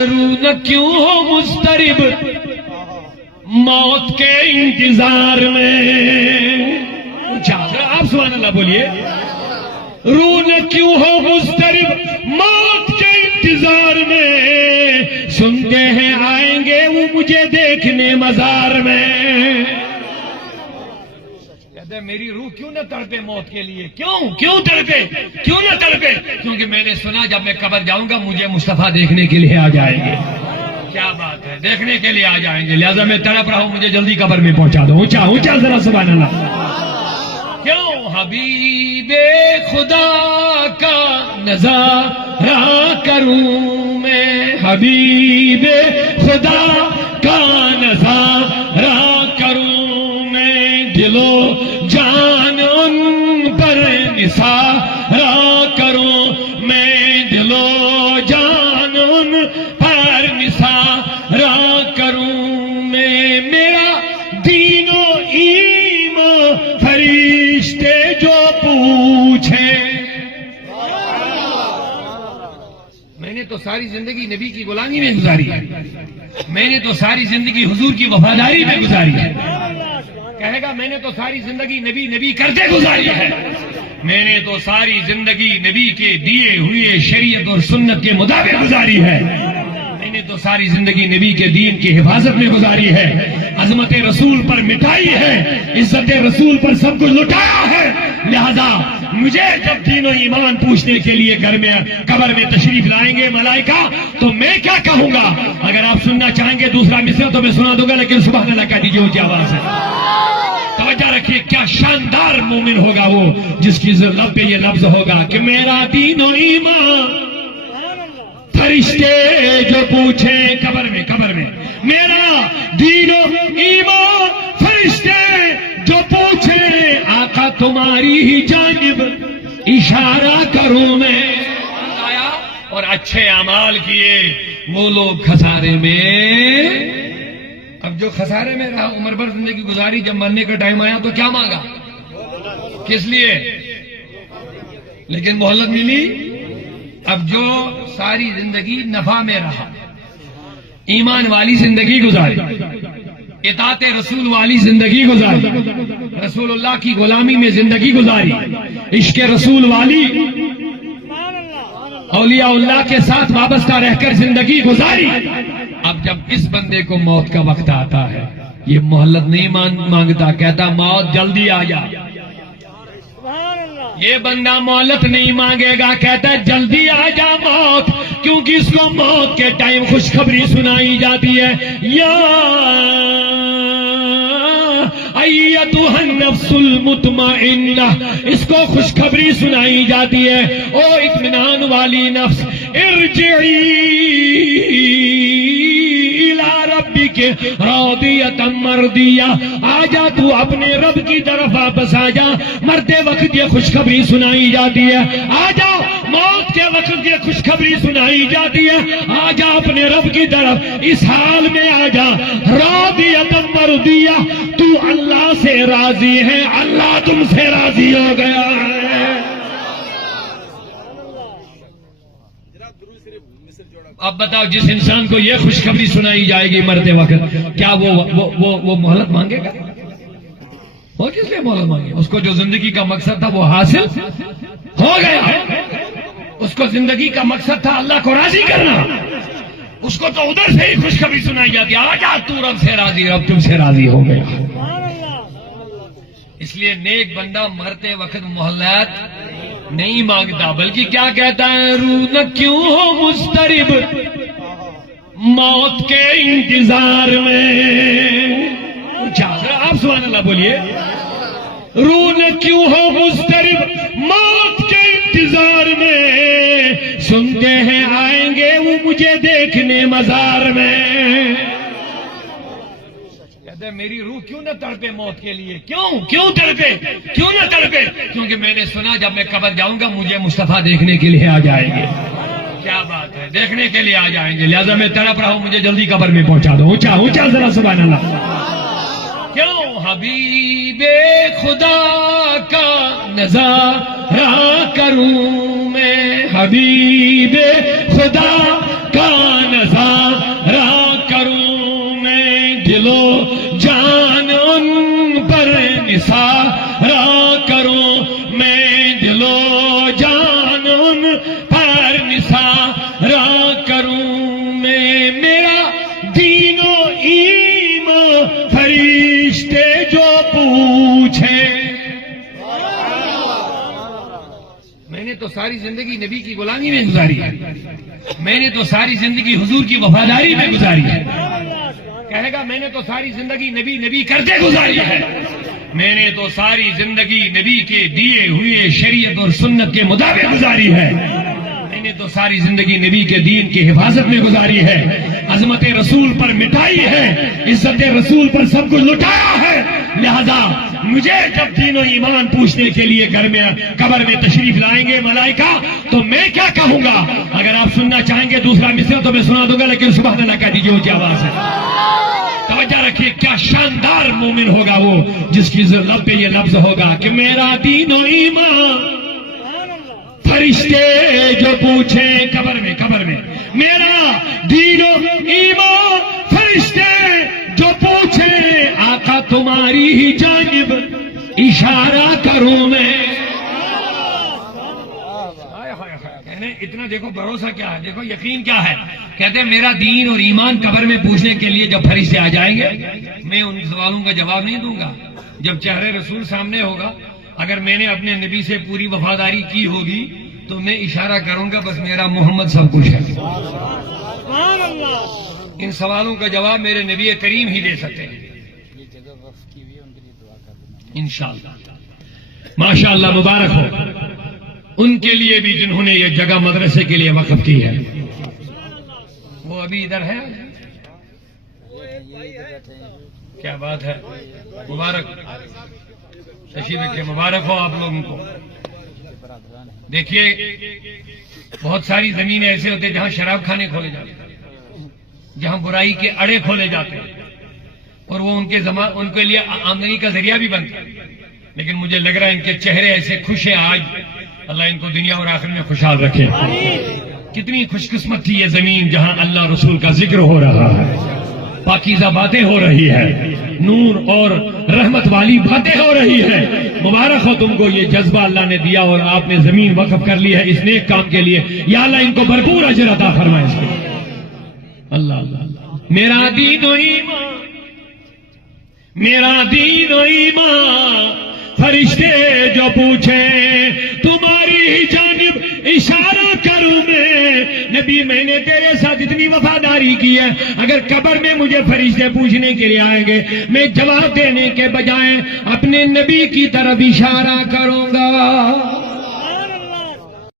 نہ کیوں ہو مضطرب موت کے انتظار میں. آپ سبحان اللہ بولیے. رو نہ کیوں ہو مضطرب موت کے انتظار میں, سنتے ہیں آئیں گے وہ مجھے دیکھنے مزار میں. کہتے ہیں میری روح کیوں نہ تڑپے موت کے لیے. کیوں تڑپے, کیوں نہ تڑپے؟ کیونکہ میں نے سنا جب میں قبر جاؤں گا مجھے مصطفیٰ دیکھنے کے لیے آ جائیں گے. کیا بات ہے, دیکھنے کے لیے آ جائیں گے, لہذا میں تڑپ رہا ہوں, مجھے جلدی قبر میں پہنچا دو. اونچا ذرا سبحان اللہ. کیوں حبیب خدا کا نظارہ کروں میں, حبیب خدا کا نظارہ کروں میں, دل و جان ان پر نثارہ کروں میں, دل و جان ان پر نثارہ کروں میں. میرا دین و ایمان فرشتے جو پوچھیں, میں نے تو ساری زندگی نبی کی غلامی میں گزاری ہے, میں نے تو ساری زندگی حضور کی وفاداری میں گزاری ہے. کہے گا میں نے تو ساری زندگی نبی کرتے گزاری ہے, میں نے تو ساری زندگی نبی کے دیے ہوئے شریعت اور سنت کے مطابق گزاری ہے, میں نے تو ساری زندگی نبی کے دین کی حفاظت میں گزاری ہے, عظمت رسول پر مٹائی ہے, عزت رسول پر سب کچھ لٹایا ہے. لہذا مجھے جب دین و ایمان پوچھنے کے لیے گھر میں قبر میں تشریف لائیں گے ملائکہ, تو میں کیا کہوں گا؟ اگر آپ سننا چاہیں گے دوسرا مصرع تو میں سنا دوں گا, لیکن سبحان اللہ کہہ دیجیے, اونچی آواز ہے. توجہ رکھیے, کیا شاندار مومن ہوگا وہ جس کی لب پہ یہ لفظ ہوگا کہ میرا دین و ایمان فرشتے جو پوچھیں قبر میں, میرا دین و ایمان فرشتے جو پوچھیں, آقا تمہاری ہی جانب اشارہ کروں میں. آیا اور اچھے اعمال کیے وہ لوگ خسارے میں. اب جو خسارے میں رہا, عمر بھر زندگی گزاری, جب مرنے کا ٹائم آیا تو کیا مانگا, کس لیے, لیکن مہلت ملی. اب جو ساری زندگی نفع میں رہا, ایمان والی زندگی گزاری, اطاعت رسول والی زندگی گزاری, رسول اللہ کی غلامی میں زندگی گزاری, عشق رسول والی اولیاء اللہ کے ساتھ وابستہ رہ کر زندگی گزاری. اب جب اس بندے کو موت کا وقت آتا ہے, یہ مہلت نہیں مانگتا, کہتا موت جلدی آ جا. یہ بندہ مہلت نہیں مانگے گا, کہتا ہے جلدی آ جا موت, کیونکہ اس کو موت کے ٹائم خوشخبری سنائی جاتی ہے. یا ایتھا النفس المطمئنہ, اس کو خوشخبری سنائی جاتی ہے, او اطمینان والی نفس, ارجعی الی ربک راضیۃ مرضیہ, آ جا تو اپنے رب کی طرف واپس آ جا. مرتے وقت یہ خوشخبری سنائی جاتی ہے, آ جا. موت کے وقت یہ خوشخبری سنائی جاتی ہے, آ جا اپنے رب کی طرف, اس حال میں آ جا راضیۃ مرضیہ, تو اللہ سے راضی ہے, اللہ تم سے راضی ہو گیا ہے. اب بتاؤ, جس انسان کو یہ خوشخبری سنائی جائے گی مرتے وقت, کیا وہ مہلت مانگے گا؟ وہ کس لیے مہلت مانگے؟ اس کو جو زندگی کا مقصد تھا وہ حاصل ہو گیا, اس کو زندگی کا مقصد تھا اللہ کو راضی کرنا, اس کو تو ادھر سے ہی خوشخبری سنائی جاتی, آ جا تو رب سے راضی, رب تم سے راضی ہو گیا. اس لیے نیک بندہ مرتے وقت مہلت نہیں مانگتا, بلکہ کیا کہتا ہے, روح نہ کیوں ہو مضطرب موت کے انتظار میں. آپ سبحان اللہ بولیے. روح نہ کیوں ہو مضطرب موت کے انتظار میں, سنتے ہیں آئیں گے وہ مجھے دیکھنے مزار میں. میری روح کیوں نہ تڑپے موت کے لیے. کیوں تڑپے, کیوں نہ تڑپے؟ کیونکہ میں نے سنا جب میں قبر جاؤں گا مجھے مصطفیٰ دیکھنے کے لیے آ جائیں گے. کیا بات ہے, دیکھنے کے لیے آ جائیں گے, لہذا میں تڑپ رہا ہوں, مجھے جلدی قبر میں پہنچا دو. اونچا ذرا سبحان اللہ. کیوں حبیب خدا کا نظارہ کروں میں, حبیب خدا کا نظارہ کروں میں، دل و جان ان پر نثارہ کروں میں، دل و جان ان پر نثارہ کروں میں، میرا دین و ایمان فرشتے جو پوچھے۔ میں نے تو ساری زندگی نبی کی غلامی میں گزاری ہے، میں نے تو ساری زندگی حضور کی وفاداری میں گزاری ہے۔ کہے گا میں نے تو ساری زندگی نبی نبی کرتے گزاری ہے، میں نے تو ساری زندگی نبی کے دیے ہوئے شریعت اور سنت کے مطابق گزاری ہے، میں نے تو ساری زندگی نبی کے دین کی حفاظت میں گزاری ہے، عظمت رسول پر مٹائی ہے، عزت رسول پر سب کچھ لٹایا ہے۔ لہذا مجھے جب دین و ایمان پوچھنے کے لیے گھر میں قبر میں تشریف لائیں گے ملائکہ، تو میں کیا کہوں گا؟ اگر آپ سننا چاہیں گے دوسرا مصرع تو میں سنا دوں گا، لیکن سبحان اللہ کہہ دیجیے، اونچی آواز ہے۔ توجہ رکھیے، کیا شاندار مومن ہوگا وہ جس کی لب پہ یہ لفظ ہوگا کہ میرا دین و ایمان فرشتے جو پوچھیں قبر میں، میرا دین و ایمان فرشتے جو پوچھیں، آقا تمہاری ہی جانب اشارہ کروں میں۔ اتنا دیکھو بھروسہ کیا ہے، دیکھو یقین کیا ہے۔ کہتے ہیں میرا دین اور ایمان قبر میں پوچھنے کے لیے جب فرشتے آ جائیں گے، میں ان سوالوں کا جواب نہیں دوں گا۔ جب چہرے رسول سامنے ہوگا، اگر میں نے اپنے نبی سے پوری وفاداری کی ہوگی تو میں اشارہ کروں گا بس میرا محمد سب کچھ ہے۔ ان سوالوں کا جواب میرے نبی کریم ہی دے سکتے ہیں انشاءاللہ۔ ماشاءاللہ، مبارک ہو ان کے لیے بھی جنہوں نے یہ جگہ مدرسے کے لیے وقف کی ہے۔ وہ ابھی ادھر ہے، کیا بات ہے، مبارک تشریف رکھے، مبارک ہو آپ لوگوں کو۔ دیکھیے بہت ساری زمینیں ایسے ہوتے ہیں جہاں شراب کھانے کھولے جاتے ہیں، جہاں برائی کے اڑے کھولے جاتے ہیں، اور وہ ان کے لیے آمدنی کا ذریعہ بھی بنتا ہے، لیکن مجھے لگ رہا ہے ان کے چہرے ایسے خوش ہیں آج، اللہ ان کو دنیا اور آخرت میں خوشحال رکھے۔ کتنی خوش قسمت تھی یہ زمین جہاں اللہ رسول کا ذکر ہو رہا ہے، پاکیزہ باتیں ہو رہی ہے، نور اور رحمت والی باتیں ہو رہی ہے۔ مبارک ہو تم کو، یہ جذبہ اللہ نے دیا اور آپ نے زمین وقف کر لی ہے اس نیک کام کے لیے۔ یا اللہ ان کو بھرپور اجر عطا فرمائے اس کے۔ اللہ اللہ اللہ۔ میرا دین و ایمان، میرا دین و ایمان فرشتے جو پوچھیں تمہاری ہی جانب اشارہ کروں میں۔ نبی میں نے تیرے ساتھ اتنی وفاداری کی ہے، اگر قبر میں مجھے فرشتے پوچھنے کے لیے آئیں گے، میں جواب دینے کے بجائے اپنے نبی کی طرف اشارہ کروں گا۔